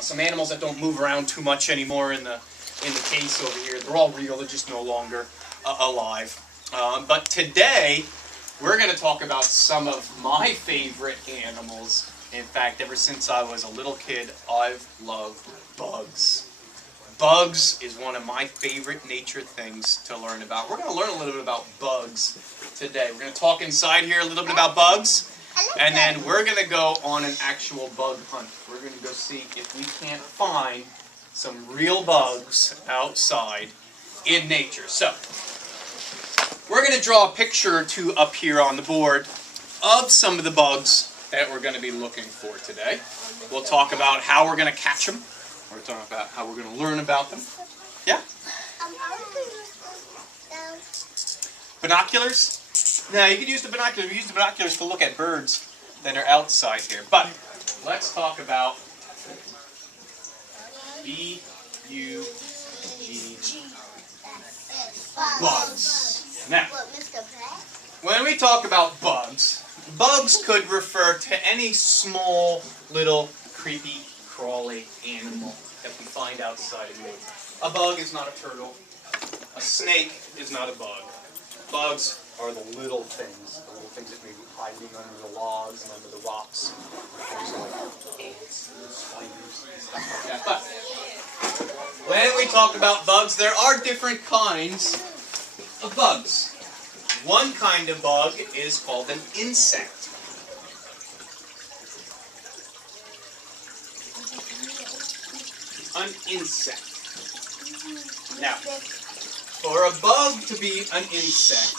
some animals that don't move around too much anymore in the case over here. They're all real. They're just no longer alive. But today, we're going to talk about some of my favorite animals. In fact, ever since I was a little kid, I've loved bugs. Bugs is one of my favorite nature things to learn about. We're going to learn a little bit about bugs today. We're going to talk inside here a little bit about bugs, and then we're going to go on an actual bug hunt. We're going to go see if we can't find some real bugs outside in nature. So, we're going to draw a picture or two up here on the board of some of the bugs that we're going to be looking for today. We'll talk about how we're going to catch them. We're talking about how we're going to learn about them. Yeah? Binoculars? No, you can use the binoculars. We use the binoculars to look at birds that are outside here. But let's talk about B-U-G, bugs. Now, when we talk about bugs, bugs could refer to any small, little, creepy, crawly animal that we find outside in nature. A bug is not a turtle. A snake is not a bug. Bugs are the little things that may be hiding under the logs and under the rocks. Things like ants and spiders and stuff like that. But when we talk about bugs, there are different kinds of bugs. One kind of bug is called an insect. An insect. Now, for a bug to be an insect,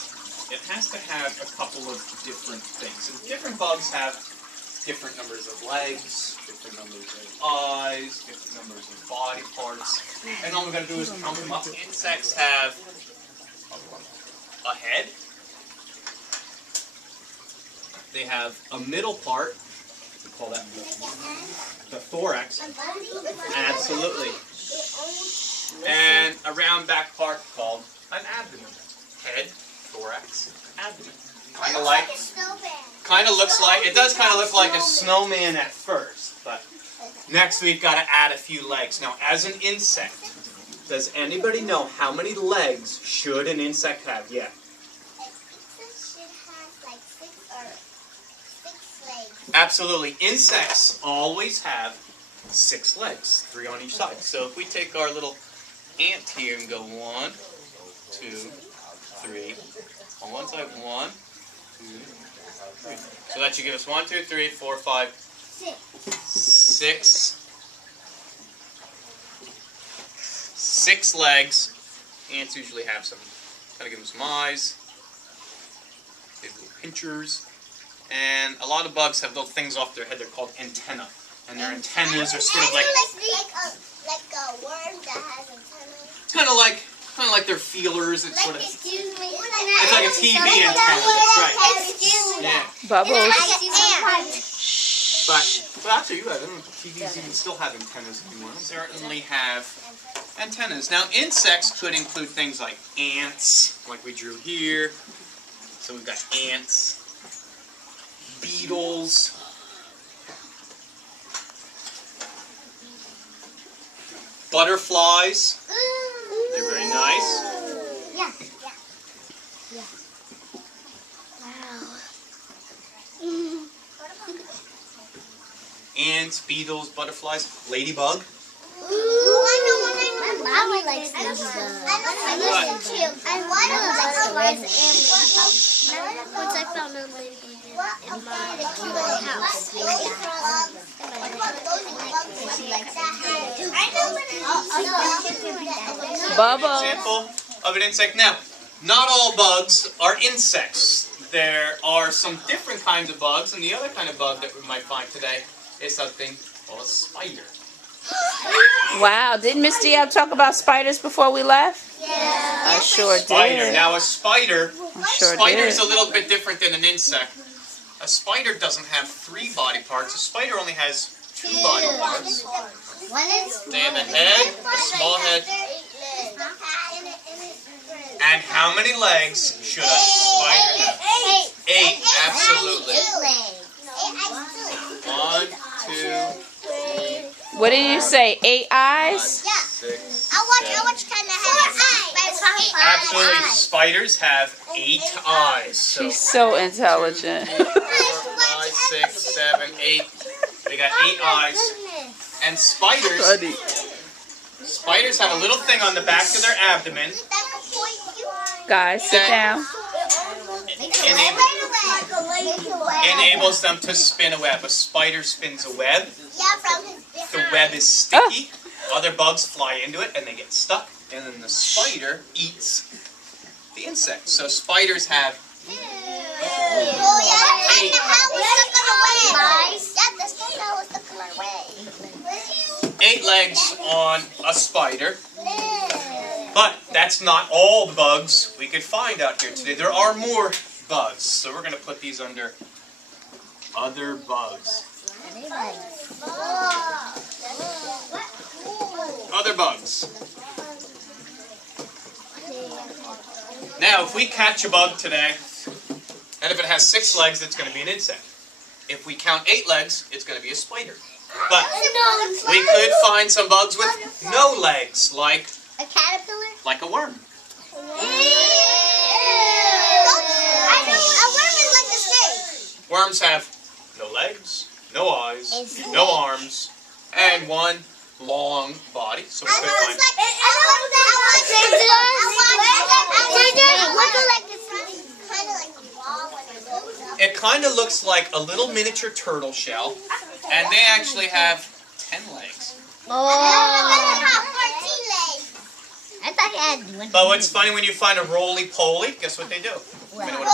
it has to have a couple of different things. And different bugs have different numbers of legs, different numbers of eyes, different numbers of body parts. And all we're going to do is count them up. Insects have a head. They have a middle part. We call that the thorax. Absolutely. And a round back part called an abdomen. Head, thorax, abdomen. It does kind of look like a snowman at first, but next we've got to add a few legs. Now, as an insect, does anybody know how many legs should an insect have? Yeah. Absolutely. Insects always have 6 legs, 3 on each side. So if we take our little ant here and go 1, 2, 3, on one side, 1, 2, 3. So that should give us 1, 2, 3, 4, 5, 6 legs. Ants usually have some. Gotta give them some eyes. They have little pinchers. And a lot of bugs have little things off their head. They're called antennae. And their antennas are sort of like a worm that has antennas. It's kind of like their feelers. It's sort of. Excuse me. It's like a TV antenna. That's right. Excuse me. Yeah. Bubbles. But actually, you guys, I don't know if TVs even still have antennas anymore. They certainly have antennas. Now, insects could include things like ants, like we drew here. So we've got ants. Beetles, butterflies. They're very nice. Yeah. Wow. Ants, beetles, butterflies, ladybug. Mommy likes ladybugs. I love too. And one of them likes ants. Once I found a ladybug in my house. Bubbles. Example of an insect. Now, not all bugs are insects. There are some different kinds of bugs, and the other kind of bug that we might find today is something called a spider. Wow, didn't Miss Diab talk about spiders before we left? Yeah. I sure Spider. did. Now, a spider. Spider is did. a little bit different than an insect. A spider doesn't have 3 body parts. A spider only has 2 body parts. They have a head, a small head. And how many legs should a spider have? 8, absolutely. 1, 2, 3, What did you say? 8 eyes? Yeah. 6, I watch kind of has 8 eyes. Absolutely, spiders have 8 eyes. So She's so intelligent. 4, 5, 6, 7, 8. They got 8 eyes. And spiders have a little thing on the back of their abdomen. Guys, sit down. Enables them to spin a web. A spider spins a web. Yeah, from his behind. The web is sticky. Other bugs fly into it and they get stuck. And then the spider eats the insect. So spiders have 8 legs on a spider. But that's not all the bugs we could find out here today. There are more bugs. So we're going to put these under other bugs. Other bugs. Now, if we catch a bug today, and if it has 6 legs, it's going to be an insect. If we count 8 legs, it's going to be a spider. But we could find some bugs with no legs, like a caterpillar? Like a worm. I know, a worm is like a snake. Worms have no legs, no eyes, no arms, and one long body. So we could find. It kind of looks like a little miniature turtle shell, and they actually have 10 legs. I thought you had 1. But what's funny, when you find a roly-poly, guess what they do? You know what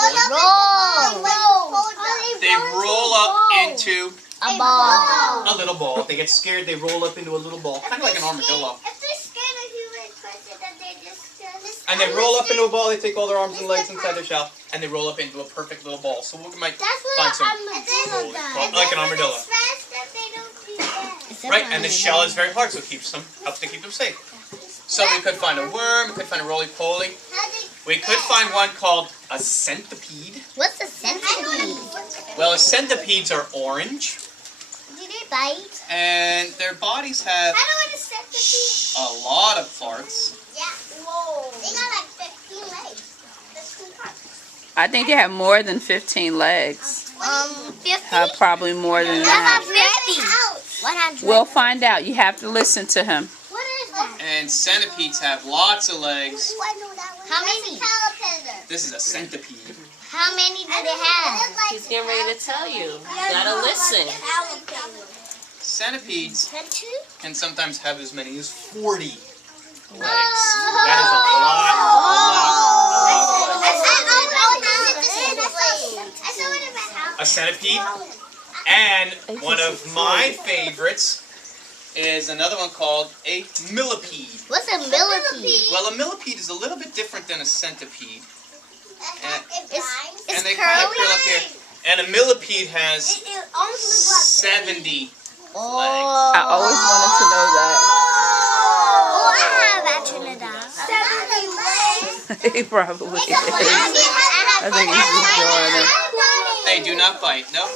they roll up into a ball. a little ball. If they get scared, they roll up into a little ball, kind of like an armadillo. If they're scared of human person, then they just And they roll up into a ball. They take all their arms and legs inside their shell, and they roll up into a perfect little ball. So we might find some like an armadillo. Right, and the shell is very hard, so it helps to keep them safe. So we could find a worm, we could find a roly-poly. We could find one called a centipede. What's a centipede? Well, centipedes are orange. Do they bite? And their bodies have I know what a centipede. a lot of parts. Yeah. Whoa. They got like 15 legs. 15 parts. I think they have more than 15 legs. 50? Probably more than that. 100. We'll find out. You have to listen to him. What is that? And centipedes have lots of legs. Ooh, I know that one. How many? This is a centipede. How many do they have? He's getting ready to tell you. You gotta listen. Centipedes Two? can sometimes have as many as 40 legs. That is a lot. A centipede. And one of my favorites is another one called a millipede. What's a millipede? Well, a millipede is a little bit different than a centipede. It's And they curly. kind of curl up here. And a millipede has 70 legs. I always wanted to know that. Oh, I have actually that. 70 legs. He probably is. I think he's just drawing it. They do not bite, no.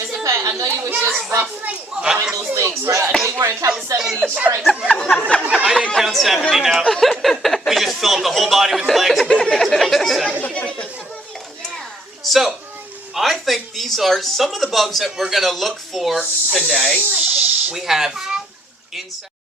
Mr. Pat, I know you was just rough on those legs, right? I know you weren't counting 70 stripes. I didn't count 70 now. We just fill up the whole body with legs. It's close to 70. So, I think these are some of the bugs that we're going to look for today. We have insects.